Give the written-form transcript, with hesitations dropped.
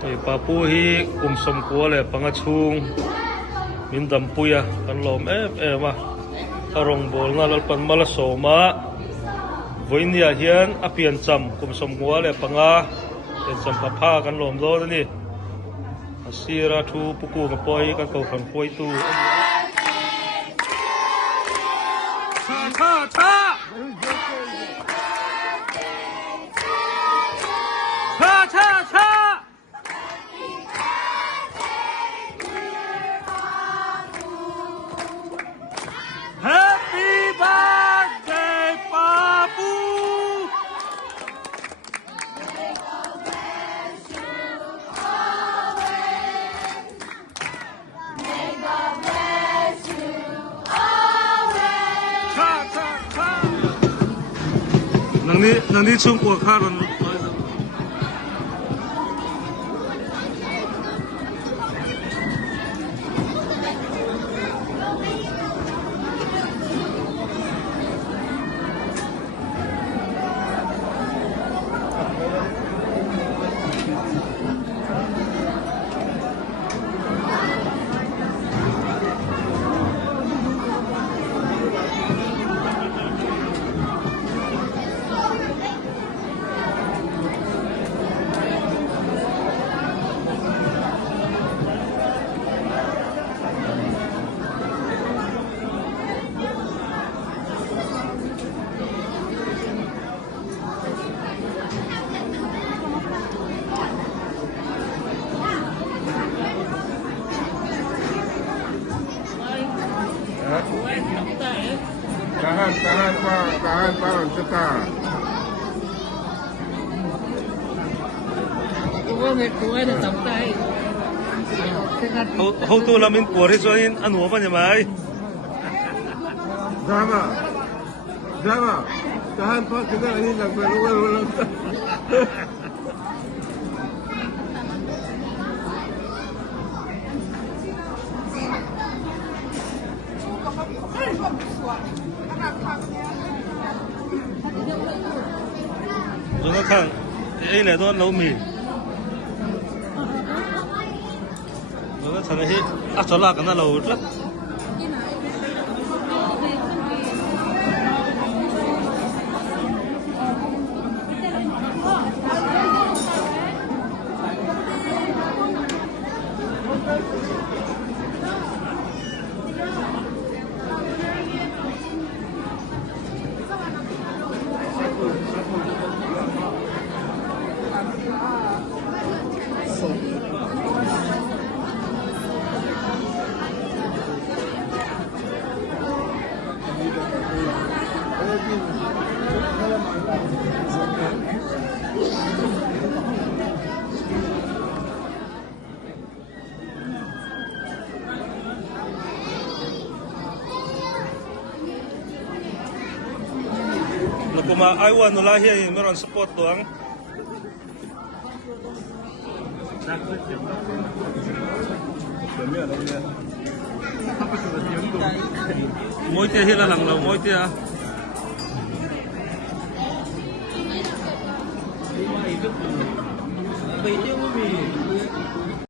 papu hi som ko le panga chung min dam puya kan lom ma arong bol na lal pan mala soma voinia hian apian cham som ko le panga pen cham pha kan lom do ni asira thu puku ka poi kan ko khan poi tu nang ni chung kwa kha ron tahan Pak Ceta. hou tu lamin por hi chuan an nuam ani mai Drama tahan Pak Ceta ini nak berulang. Jonathan, ấy là đó nấu mì. Jonathan ấy, cho là cái nào nấu lắm. Kuma aiwan nula hi meron support doang. Moi te hila lang lo, moi te